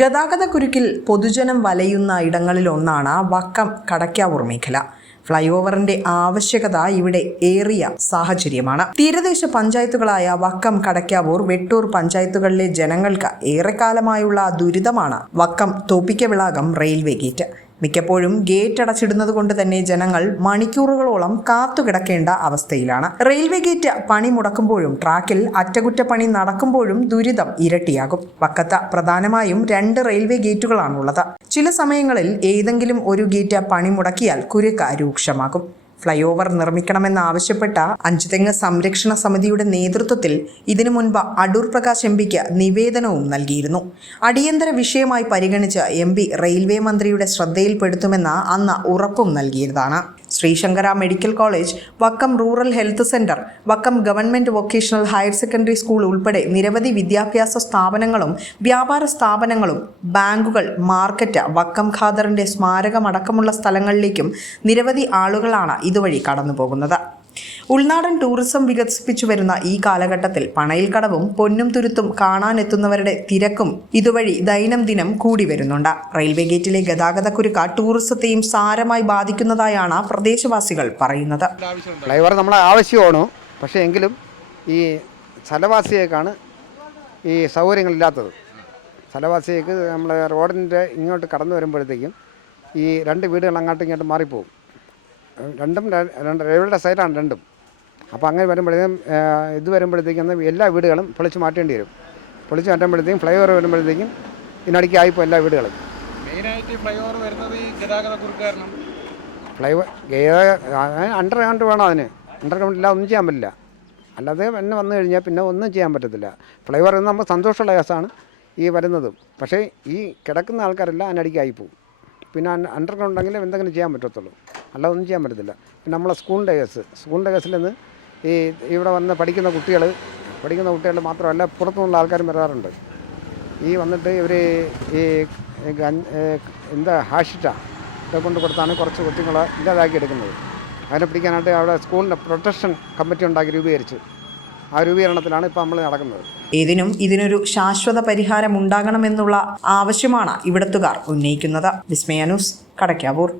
ഗതാഗതക്കുരുക്കിൽ പൊതുജനം വലയുന്ന ഇടങ്ങളിലൊന്നാണ് വക്കം കടയ്ക്കാവൂർ മേഖല. ഫ്ലൈ ഓവറിന്റെ ആവശ്യകത ഇവിടെ ഏറിയ സാഹചര്യമാണ്. തീരദേശ പഞ്ചായത്തുകളായ വക്കം, കടയ്ക്കാവൂർ, വെട്ടൂർ പഞ്ചായത്തുകളിലെ ജനങ്ങൾക്ക് ഏറെക്കാലമായുള്ള ദുരിതമാണ് വക്കം തോപ്പിക്കവിളാകം റെയിൽവേ ഗേറ്റ്. മിക്കപ്പോഴും ഗേറ്റ് അടച്ചിടുന്നത് കൊണ്ട് തന്നെ ജനങ്ങൾ മണിക്കൂറുകളോളം കാത്തുകിടക്കേണ്ട അവസ്ഥയിലാണ്. റെയിൽവേ ഗേറ്റ് പണി മുടക്കുമ്പോഴും ട്രാക്കിൽ അറ്റകുറ്റപ്പണി നടക്കുമ്പോഴും ദുരിതം ഇരട്ടിയാകും. വക്കത്ത് പ്രധാനമായും 2 റെയിൽവേ ഗേറ്റുകളാണുള്ളത്. ചില സമയങ്ങളിൽ ഏതെങ്കിലും ഒരു ഗേറ്റ് പണി മുടക്കിയാൽ കുരുക്ക് രൂക്ഷമാകും. ഫ്ലൈ ഓവർ നിർമ്മിക്കണമെന്നാവശ്യപ്പെട്ട അഞ്ചുതെങ്ങ് സംരക്ഷണ സമിതിയുടെ നേതൃത്വത്തിൽ ഇതിനു മുൻപ് അടൂർ പ്രകാശ് എംപിക്ക് നിവേദനവും നൽകിയിരുന്നു. അടിയന്തര വിഷയമായി പരിഗണിച്ച് എംപി റെയിൽവേ മന്ത്രിയുടെ ശ്രദ്ധയിൽപ്പെടുത്തുമെന്ന് അന്ന് ഉറപ്പും നൽകിയതാണ്. Sreesankara medical college, Vakkom rural health centre, Vakkom government vocational higher secondary school ഉൾപ്പെടെ നിരവധി വിദ്യാഭ്യാസ സ്ഥാപനങ്ങളും വ്യാപാര സ്ഥാപനങ്ങളും ബാങ്കുകൾ, മാർക്കറ്റ്, വക്കം ഖാദറിന്റെ സ്മാരകമടക്കമുള്ള സ്ഥലങ്ങളിലേക്കും നിരവധി ആളുകളാണ് ഇതുവഴി കടന്നുപോകുന്നത്. ഉൾനാടൻ ടൂറിസം വികസിപ്പിച്ചു വരുന്ന ഈ കാലഘട്ടത്തിൽ പണയിൽക്കടവും പൊന്നും തുരുത്തും കാണാനെത്തുന്നവരുടെ തിരക്കും ഇതുവഴി ദൈനംദിനം കൂടി വരുന്നുണ്ട്. റെയിൽവേ ഗേറ്റിലെ ഗതാഗതക്കുരുക്ക് ടൂറിസത്തെയും സാരമായി ബാധിക്കുന്നതായാണ് പ്രദേശവാസികൾ പറയുന്നത്. ഫ്ലൈഓവർ നമ്മളെ ആവശ്യമാണ്, പക്ഷേ എങ്കിലും ഈ സ്ഥലവാസിയേക്കാണ് ഈ സൗകര്യങ്ങളില്ലാത്തത്. സ്ഥലവാസിയേക്ക് നമ്മൾ റോഡിൻ്റെ ഇങ്ങോട്ട് കടന്നു വരുമ്പോഴത്തേക്കും ഈ 2 വീടുകൾ അങ്ങോട്ടും ഇങ്ങോട്ടും മാറിപ്പോകും. രണ്ടും റെയിൽവേയുടെ സൈഡാണ് രണ്ടും. അപ്പോൾ അങ്ങനെ വരുമ്പോഴത്തേക്കും ഇത് വരുമ്പോഴത്തേക്കും എല്ലാ വീടുകളും പൊളിച്ച് മാറ്റേണ്ടി വരും. പൊളിച്ച് മാറ്റുമ്പോഴത്തേക്കും ഫ്ലൈ ഓവർ വരുമ്പോഴത്തേക്കും ഇതിനടിക്ക് ആയിപ്പോൾ എല്ലാ വീടുകളും. മെയിനായിട്ട് ഫ്ലൈ ഓവർ വരുന്നത് ഈ ഗതാഗതക്കുരുക്ക് കാരണം. അണ്ടർഗ്രൗണ്ട് വേണം അതിന്. അണ്ടർഗ്രൗണ്ട് ഇല്ല ഒന്നും ചെയ്യാൻ പറ്റില്ല. അല്ലാതെ പിന്നെ വന്നു കഴിഞ്ഞാൽ പിന്നെ ഒന്നും ചെയ്യാൻ പറ്റത്തില്ല. ഫ്ലൈ ഓവർ നമ്മൾ സന്തോഷമുള്ള കേസാണ് ഈ വരുന്നത്. പക്ഷേ ഈ കിടക്കുന്ന ആൾക്കാരെല്ലാം അതിനടിക്ക് ആയിപ്പോവും. പിന്നെ അണ്ടർഗ്രൗണ്ട് ഉണ്ടെങ്കിൽ എന്തെങ്കിലും ചെയ്യാൻ പറ്റത്തുള്ളൂ, അല്ല ഒന്നും ചെയ്യാൻ പറ്റത്തില്ല. പിന്നെ നമ്മളെ സ്കൂളിൻ്റെ കേസിൽ നിന്ന് ഇവിടെ വന്ന് പഠിക്കുന്ന കുട്ടികൾ മാത്രമല്ല പുറത്തുനിന്നുള്ള ആൾക്കാരും വരാറുണ്ട്. ഈ വന്നിട്ട് ഇവർ ഈ ഹാഷിറ്റ ഇതൊക്കെ കൊണ്ട് കൊടുത്താണ് കുറച്ച് കുട്ടികളെ ഇല്ലാതാക്കി എടുക്കുന്നത്. അതിനെ പിടിക്കാനായിട്ട് അവിടെ സ്കൂളിൻ്റെ പ്രൊട്ടക്ഷൻ കമ്മിറ്റി ഉണ്ടാക്കി രൂപീകരിച്ചു. ആ രൂപീകരണത്തിലാണ് ഇപ്പോൾ നമ്മൾ നടക്കുന്നത്. ഇതിനൊരു ശാശ്വത പരിഹാരം ഉണ്ടാകണമെന്നുള്ള ആവശ്യമാണ് ഇവിടത്തുകാർ ഉന്നയിക്കുന്നത്. വിസ്മയ ന്യൂസ്, കടയ്ക്കാവൂർ.